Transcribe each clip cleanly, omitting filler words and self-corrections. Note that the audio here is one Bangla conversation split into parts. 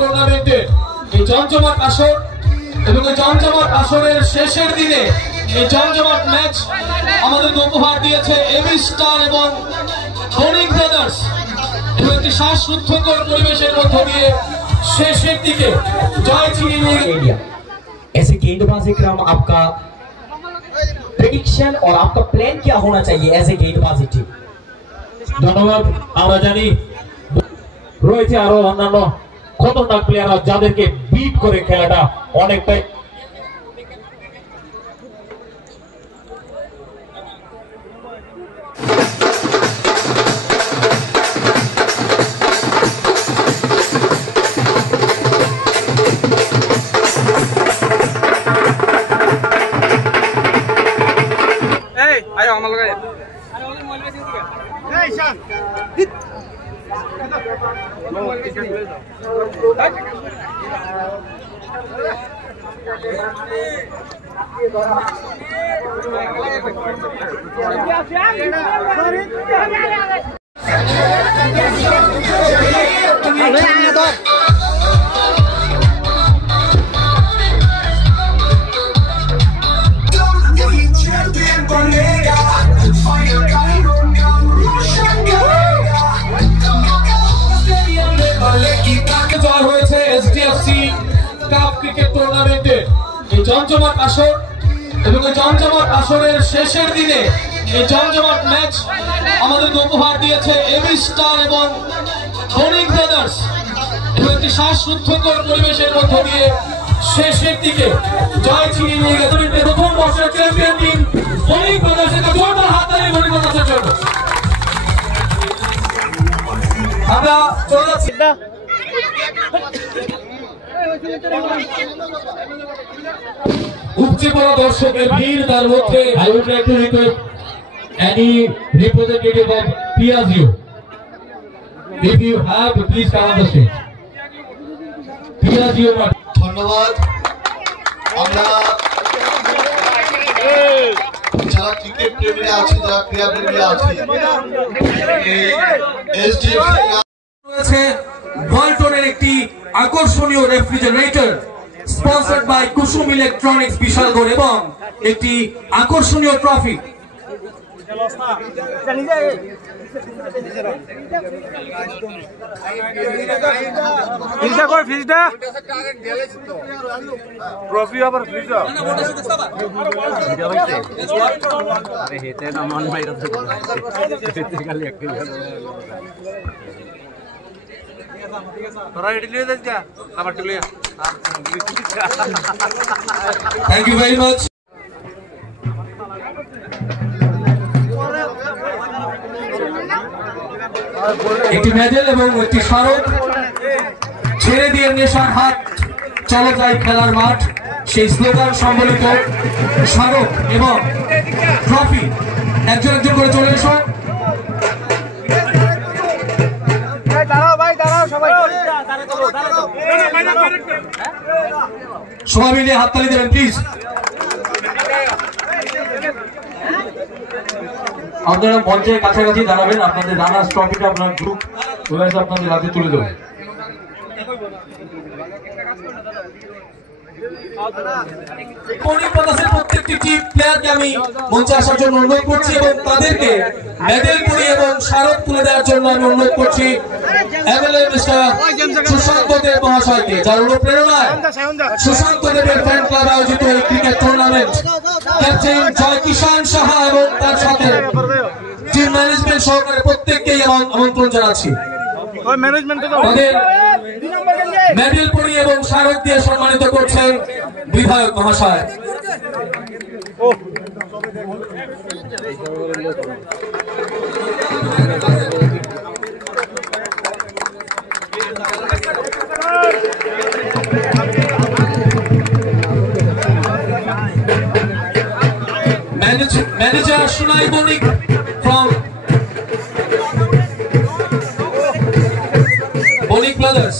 টুর্নামেন্টে এই জমজমাট আসর এবং এই জমজমাট আসরের শেষের দিনে এই জমজমাট ম্যাচ আমাদের উপহার দিয়েছে এবি স্টার এবং বণিক ব্রাদার্স এবং একটি শ্বাসরুদ্ধকর পরিবেশের মধ্য দিয়ে शेषের দিকে জয় ছিনিয়ে নিয়ে इंडिया। ऐसे गेंदबाज इकराम आपका प्रेडिक्शन और आपका प्लान क्या होना चाहिए एज ए गेंदबाजी टीम? ধন্যবাদ। আমরা জানি রয়েছে আরো অন্যান্য খতরনাক প্লেয়াররা যাদেরকে বিট করে খেলাটা অনেকটাই টুর্নামেন্টে এই জমজমাট আসর এবং এই জমজমাট আসরের শেষের দিনে এই জমজমাট ম্যাচ আমাদের উপহার দিয়েছে এবি স্টার এবং বণিক ব্রাদার্স এবং একটি শ্বাসরুদ্ধকর পরিবেশের মধ্য দিয়ে শেষের দিকে জয় ছিনিয়ে নিয়ে গেছে প্রথম বর্ষের চ্যাম্পিয়ন টিম বণিক ব্রাদার্স। একটা জোরদার হাততালি বণিক ব্রাদার্সের জন্য। আমরা চলে যাচ্ছি উপচে পড়া দর্শকের ভিড়, তার মধ্যে I would like to request any representative of Piaggio, if you have, please come on the stage. Piaggio, ধন্যবাদ। আমরা যারা ক্রিকেট প্রেমীরা আছি, যারা ক্রীড়া প্রেমীরা আছি, রয়েছে বল্টনের একটি আকর্ষণীয় refrigerator sponsored by Kusum electronics Bishalgarh এবং একটি আকর্ষণীয় trophy. Thank you very much. একটি মেডেল এবং একটি স্মারক। ছেড়ে দিয়ে নেশার হাত, চলো যাই খেলার মাঠ, সেই স্লোগান সম্বলিত স্মারক এবং ট্রফি একজন একজন করে চলে এসো। সবাই মিলে হাততালি দেবেন প্লিজ। আপনারা মঞ্চের কাছাকাছি দাঁড়াবেন, আপনাদের রানার্স ট্রফিটা আপনার গ্রুপ আপনাদের হাতে তুলে দেবেন। প্রত্যেকটি টিম প্লেয়ারকে আমি মঞ্চে আসার জন্য অনুরোধ করছি এবং তাদেরকে মেডেল পরি এবং স্মারক তুলে দেওয়ার জন্য আমি অনুরোধ করছি এমএলএ মিস্টার সুশান্ত দেব মহাশয়কে, যার অনুপ্রেরণায় সুশান্ত দেবের ফ্যান ক্লাব আয়োজিত এই ক্রিকেট টুর্নামেন্ট ক্যাপ্টেন জয় কিষান সাহা এবং তার সাথে টিম ম্যানেজমেন্ট সহকারে প্রত্যেককেই আমন্ত্রণ জানাচ্ছি। মেডেল পরি এবং স্মারক দিয়ে সম্মানিত করছেন বিধায়ক মহাশয়। Manager Shunai Bonik from Bonik Brothers.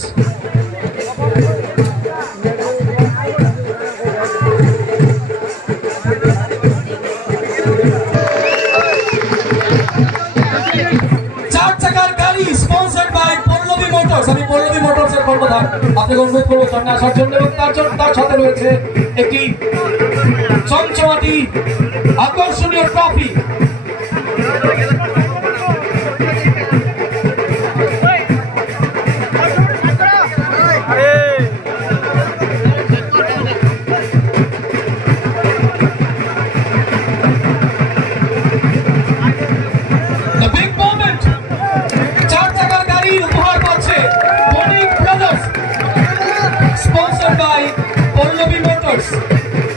Chart Chakar Kali sponsored by Pallavi Motors. I mean Pallavi Motors are কর্ণধার আপনাকে অনুরোধ করবো সামনে আসার জন্য এবং তার সাথে রয়েছে একটি চমচমাটি আকর্ষণীয় ট্রফি।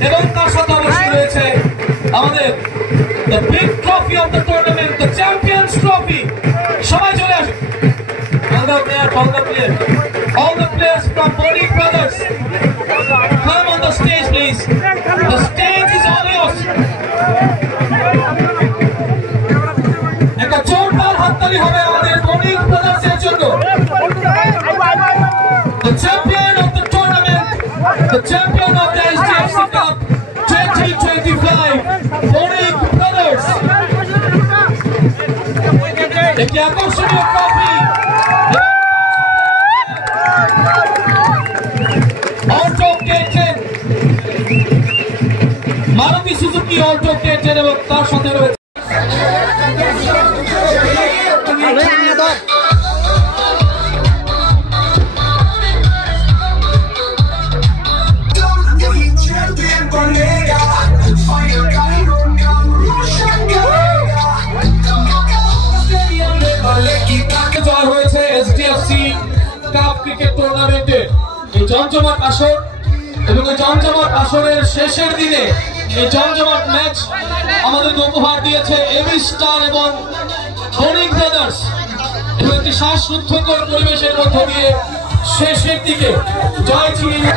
এবং তার সাথে অবশ্যই রয়েছে আমাদের the big trophy of the tournament, the champions trophy। সবাই চলে আসুন, all the players from Boni Brothers, come on the stage please, the stage is all yours। একটা জোরদার হাততালি হবে আমাদের Boni Brothers এর জন্য। The champion of the tournament, the champion of the SDFC Cup 2025, Boni Brothers। একটি আকর্ষণীয় trophy Alto K10, Maruti Suzuki Alto K10 এবং তার সাথে রয়েছে জয় হয়েছে এসডিএফসি কাপ ক্রিকেট টুর্নামেন্টে এই জমজমাট আসর এবং এই জমজমাট আসরের শেষের দিনে এই জমজমাট ম্যাচ আমাদের উপহার দিয়েছে এবি স্টার এবং বনি ব্রাদার্স এবং একটি শ্বাসরুদ্ধকর পরিবেশের মধ্য দিয়ে শেষের দিকে জয় ছিনিয়ে